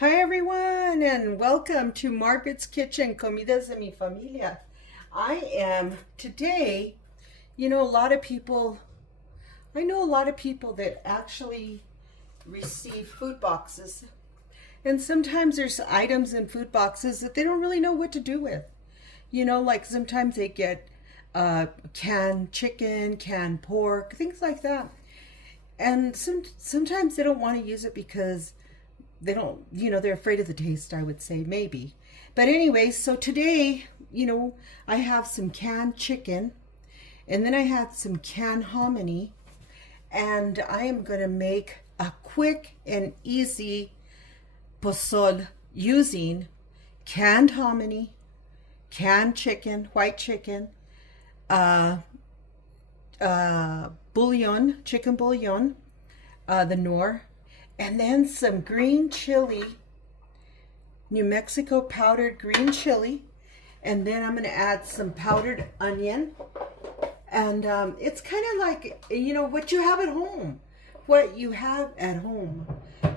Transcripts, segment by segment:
Hi everyone, and welcome to Margaret's Kitchen, Comidas De Mi Familia. I am today, I know a lot of people that actually receive food boxes. And sometimes there's items in food boxes that they don't really know what to do with. Like sometimes they get canned chicken, canned pork, things like that. And sometimes they don't want to use it because they don't, they're afraid of the taste, I would say, maybe. But anyway, so today, I have some canned chicken, and then I had some canned hominy, and I am going to make a quick and easy posole using canned hominy, canned chicken, white chicken, uh, bouillon, chicken bouillon, the nor, and then some green chili, New Mexico powdered green chili. And then I'm going to add some powdered onion. And it's kind of like, what you have at home. What you have at home.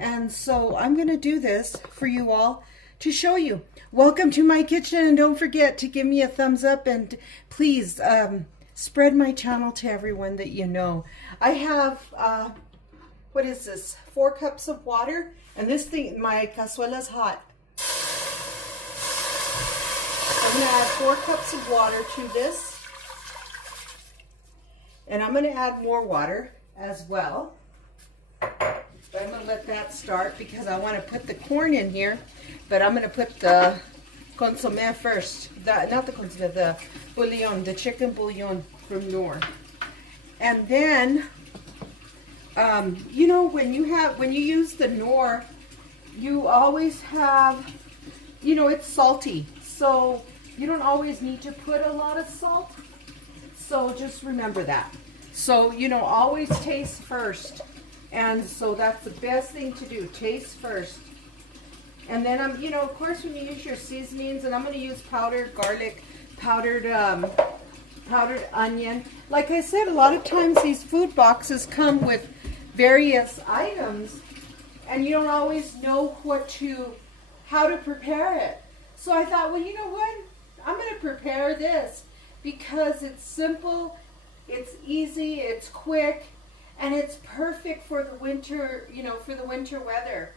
And so I'm going to do this for you all to show you. Welcome to my kitchen. And don't forget to give me a thumbs up. And please spread my channel to everyone that you know. I have... what is this? 4 cups of water. And this thing, my cazuela is hot. I'm going to add 4 cups of water to this. And I'm going to add more water as well. But I'm going to let that start because I want to put the corn in here. But I'm going to put the consommé first. Not the consommé, the bouillon, the chicken bouillon from Nor. And then... when you use the nor, you always have, it's salty. So you don't always need to put a lot of salt. So just remember that. So, always taste first. And so that's the best thing to do. Taste first. And then of course, when you use your seasonings, and I'm going to use powdered garlic, powdered onion. Like I said, a lot of times these food boxes come with various items, and you don't always know how to prepare it. So I thought, well, you know what? I'm going to prepare this because it's simple, it's easy, it's quick, and it's perfect for the winter, for the winter weather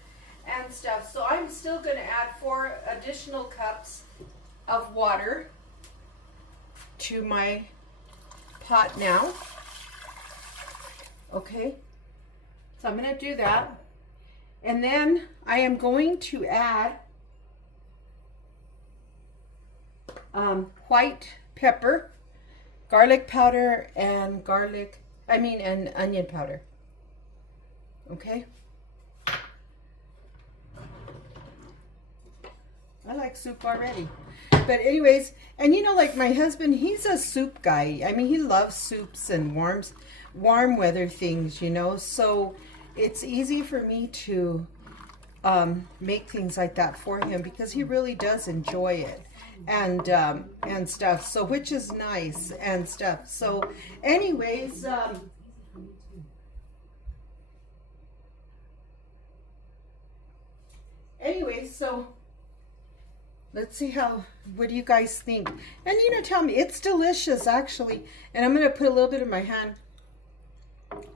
and stuff. So I'm still going to add 4 additional cups of water to my pot now. Okay. So I'm going to do that. And then I am going to add white pepper, garlic powder, and and onion powder. Okay? I like soup already. But anyways, and like my husband, he's a soup guy. I mean, he loves soups and warm weather things, so it's easy for me to make things like that for him because he really does enjoy it and stuff. So which is nice and stuff. So anyways, so let's see what do you guys think? And tell me, it's delicious actually. And I'm going to put a little bit in my hand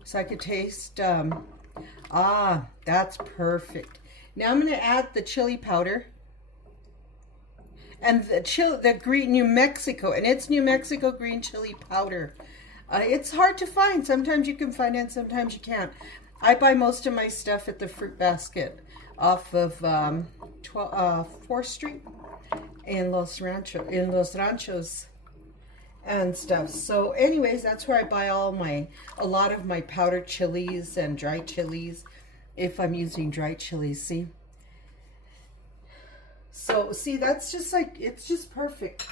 so I could taste. That's perfect. Now I'm going to add the chili powder and the green New Mexico, and it's New Mexico green chili powder. It's hard to find. Sometimes you can find it, sometimes you can't. I buy most of my stuff at the Fruit Basket off of 4th Street in Los Ranchos and stuff. So anyways, that's where I buy a lot of my powdered chilies and dried chilies, if I'm using dried chilies. See, that's just it's just perfect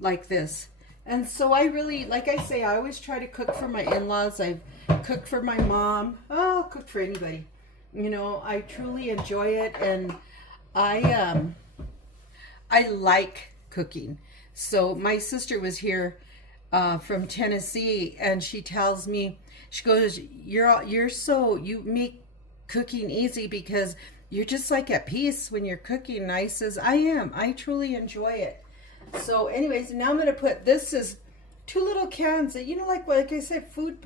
like this. And so I really, like I say, I always try to cook for my in-laws. I've cooked for my mom. I'll cook for anybody. I truly enjoy it, and I like cooking. So my sister was here from Tennessee, and she tells me, she goes, you make cooking easy because you're just like at peace when you're cooking. And I says, I am. I truly enjoy it. So anyways, now I'm going to put, this is 2 little cans that, you know, like I said, food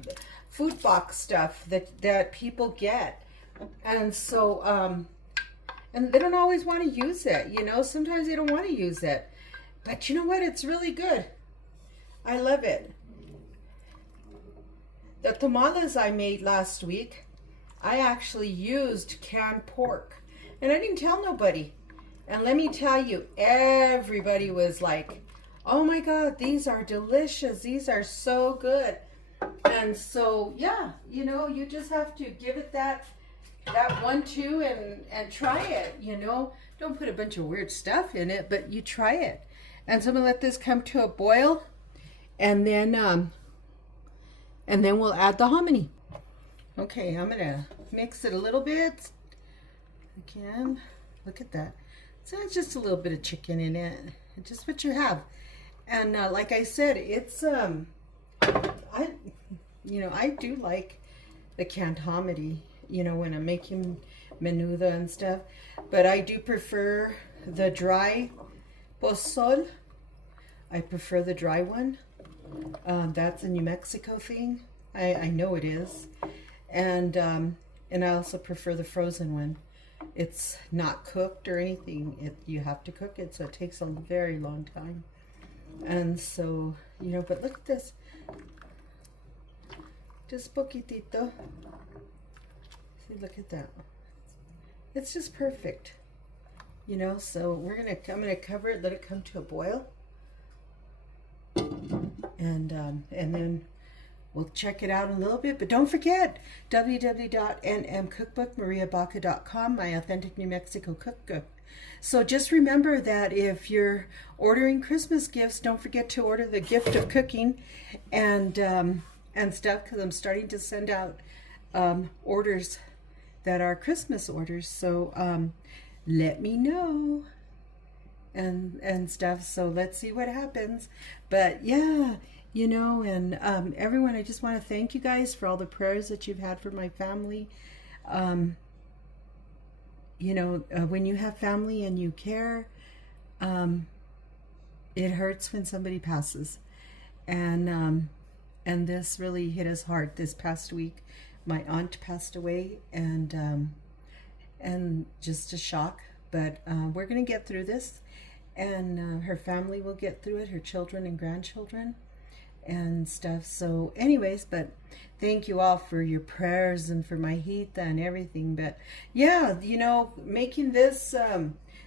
box stuff that people get. And so, and they don't always want to use it, you know. Sometimes they don't want to use it. But you know what? It's really good. I love it. The tamales I made last week, I actually used canned pork. And I didn't tell nobody. And let me tell you, everybody was like, oh my God, these are delicious. These are so good. And so, yeah, you know, you just have to give it that 1-2 and try it, you know. Don't put a bunch of weird stuff in it, but you try it. And so I'm gonna let this come to a boil, and then we'll add the hominy. Okay, I'm gonna mix it a little bit. Again, look at that. So it's just a little bit of chicken in it, just what you have. And like I said, it's I do like the canned hominy, you know, when I'm making menudo and stuff, but I do prefer the dry posole. I prefer the dry one. That's a New Mexico thing. I know it is. And I also prefer the frozen one. It's not cooked or anything. You have to cook it, so it takes a very long time. And so, you know, but look at this. Just poquitito. See, look at that. It's just perfect. You know, so I'm gonna cover it, let it come to a boil. And then we'll check it out a little bit, but don't forget www.nmcookbookmariabaca.com, my authentic New Mexico cookbook. So just remember that if you're ordering Christmas gifts, don't forget to order the gift of cooking and stuff, because I'm starting to send out orders that are Christmas orders. So let me know and stuff. So let's see what happens. But yeah, you know, and everyone, I just want to thank you guys for all the prayers that you've had for my family. You know, when you have family and you care, it hurts when somebody passes. And this really hit us hard this past week. My aunt passed away, and just a shock. But we're going to get through this, and her family will get through it, her children and grandchildren and stuff. So anyways, but thank you all for your prayers and for my hita and everything. But yeah, you know, making this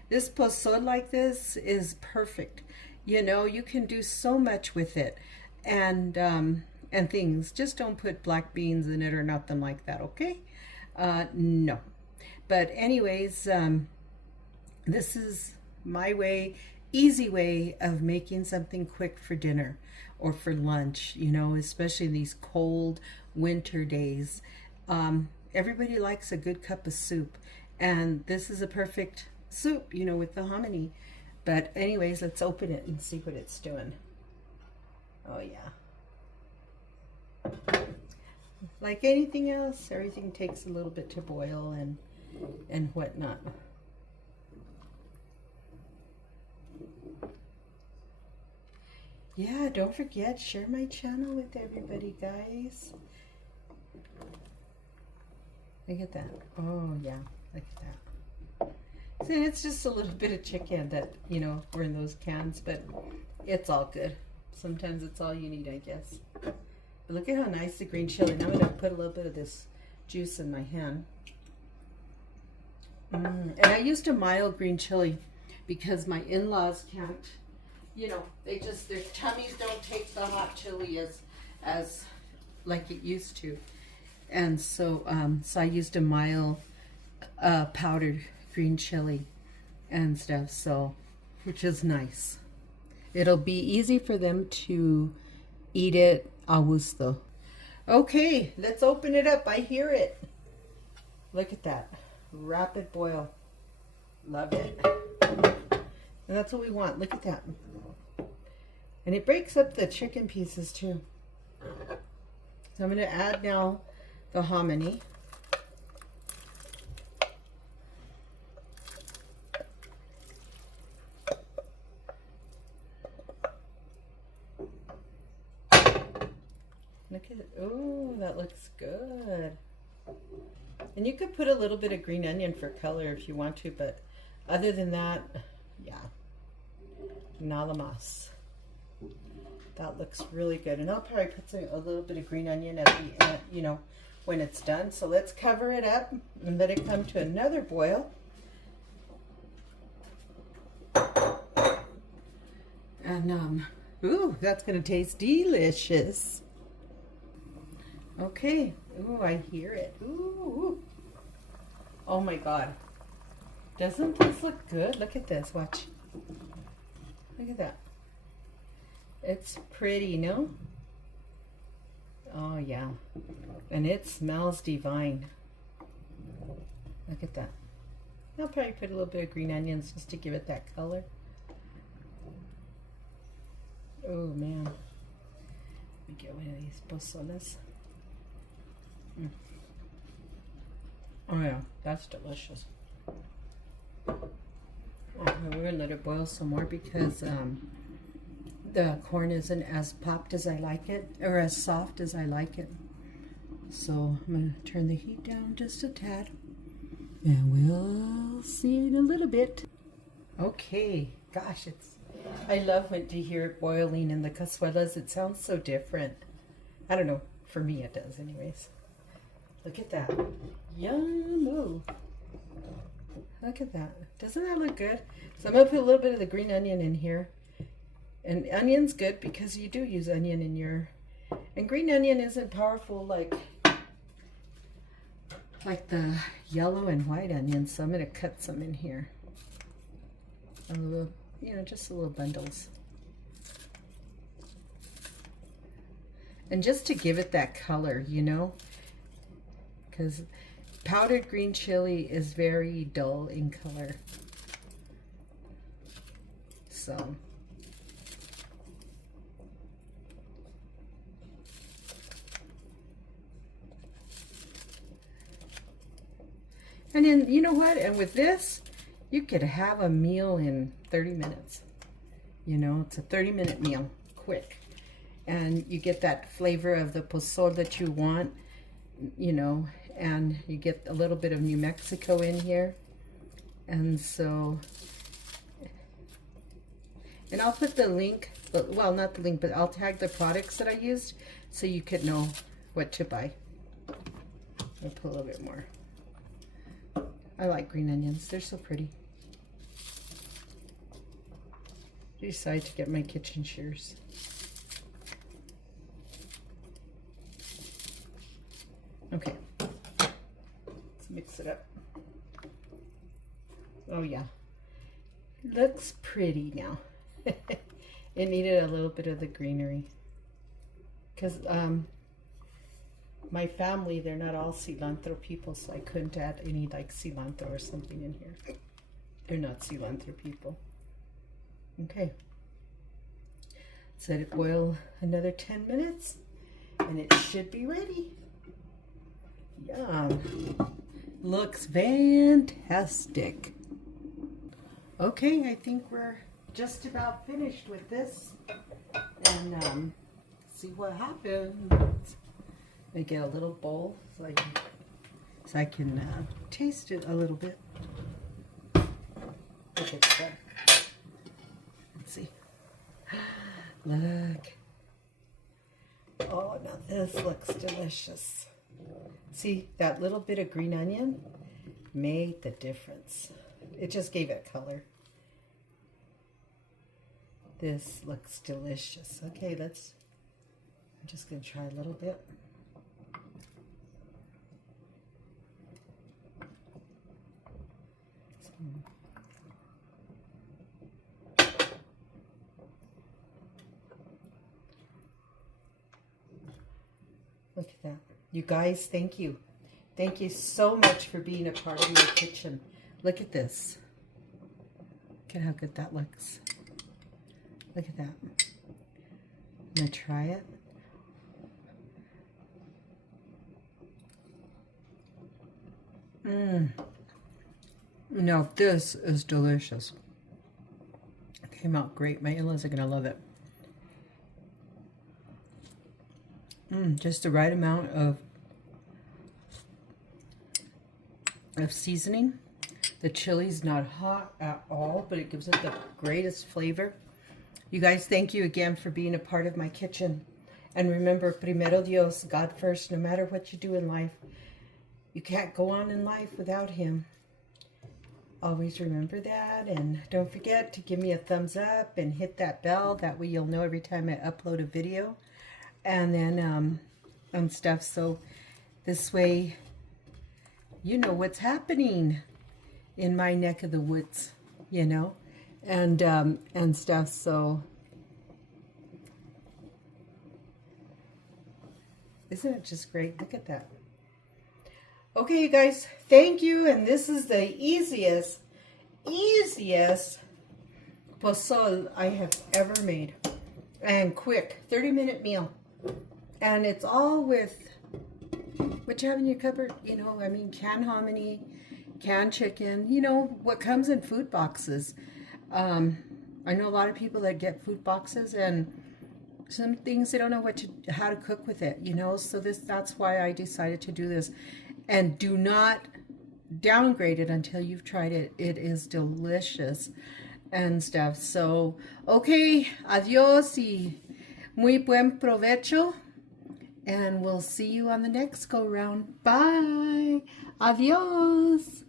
this pozole like this is perfect. You know, you can do so much with it, and things. Just don't put black beans in it or nothing like that, okay? No. But anyways, this is my way, easy way of making something quick for dinner or for lunch, you know, especially in these cold winter days. Everybody likes a good cup of soup, and this is a perfect soup, you know, with the hominy. But anyways, let's open it and see what it's doing. Oh yeah. Like anything else, everything takes a little bit to boil and whatnot. Yeah, don't forget, share my channel with everybody, guys. Look at that. Oh yeah, look at that. See, it's just a little bit of chicken that, you know, were in those cans, but it's all good. Sometimes it's all you need, I guess. But look at how nice the green chili. Now I'm going to put a little bit of this juice in my hand. And I used a mild green chili because my in-laws can't, you know, their tummies don't take the hot chili as like it used to. And so, so I used a mild powdered green chili and stuff, so, which is nice. It'll be easy for them to eat it a gusto. Okay, let's open it up. I hear it. Look at that. Rapid boil. Love it. And that's what we want. Look at that. And it breaks up the chicken pieces too. So I'm going to add now the hominy. Look at it. Oh, that looks good. And you could put a little bit of green onion for color if you want to, but other than that, yeah, nada más. That looks really good. And I'll probably put a little bit of green onion at the end, you know, when it's done. So let's cover it up and let it come to another boil. And, ooh, that's going to taste delicious. Okay. Ooh, I hear it. Ooh. Oh my God. Doesn't this look good? Look at this. Watch. Look at that. It's pretty, no? Oh, yeah. And it smells divine. Look at that. I'll probably put a little bit of green onions just to give it that color. Oh, man. Let me get one of these posoles. Oh, yeah. That's delicious. Okay, we're going to let it boil some more because the corn isn't as popped as I like it, or as soft as I like it. So I'm going to turn the heat down just a tad, and we'll see in a little bit. Okay, gosh, I love when to hear it boiling in the cazuelas. It sounds so different. I don't know, for me it does anyways. Look at that. Yum. Look at that. Doesn't that look good? So I'm going to put a little bit of the green onion in here. And onion's good because you do use onion in your... And green onion isn't powerful like the yellow and white onions. So I'm going to cut some in here. A little, you know, just little bundles. And just to give it that color, you know. Because powdered green chili is very dull in color. So... And then, you know what? And with this, you could have a meal in 30 minutes. You know, it's a 30-minute meal, quick. And you get that flavor of the pozole that you want, you know, and you get a little bit of New Mexico in here. And so, and I'll put the link, well, not the link, but I'll tag the products that I used so you could know what to buy. I'll put a little bit more. I like green onions. They're so pretty. I decided to get my kitchen shears. Okay. Let's mix it up. Oh, yeah. It looks pretty now. It needed a little bit of the greenery. Because, my family, they're not all cilantro people, so I couldn't add any like cilantro or something in here. They're not cilantro people. Okay. Let it boil another 10 minutes and it should be ready. Yum. Looks fantastic. Okay, I think we're just about finished with this. And see what happens. I get a little bowl so I can taste it a little bit. Look at that. Let's see. Look. Oh, now this looks delicious. See, that little bit of green onion made the difference. It just gave it color. This looks delicious. Okay, I'm just going to try a little bit. Look at that. You guys, thank you. Thank you so much for being a part of my kitchen. Look at this. Look at how good that looks. Look at that. I'm going to try it. Now this is delicious. It came out great. My in-laws are going to love it. Just the right amount of seasoning. The chili's not hot at all, but it gives it the greatest flavor. You guys, thank you again for being a part of my kitchen. And remember, primero Dios, God first, no matter what you do in life. You can't go on in life without Him. Always remember that. And don't forget to give me a thumbs up and hit that bell. That way you'll know every time I upload a video. And then, and stuff. So this way, you know what's happening in my neck of the woods, you know, and stuff. So isn't it just great? Look at that. Okay, you guys, thank you. And this is the easiest posole I have ever made. And quick, 30-minute meal. And it's all with what you have in your cupboard, you know, I mean, canned hominy, canned chicken, you know, what comes in food boxes. I know a lot of people that get food boxes, and some things they don't know how to cook with it, you know, so that's why I decided to do this. And do not downgrade it until you've tried it. It is delicious and stuff. So, okay, adios y muy buen provecho. And we'll see you on the next go round. Bye. Adios.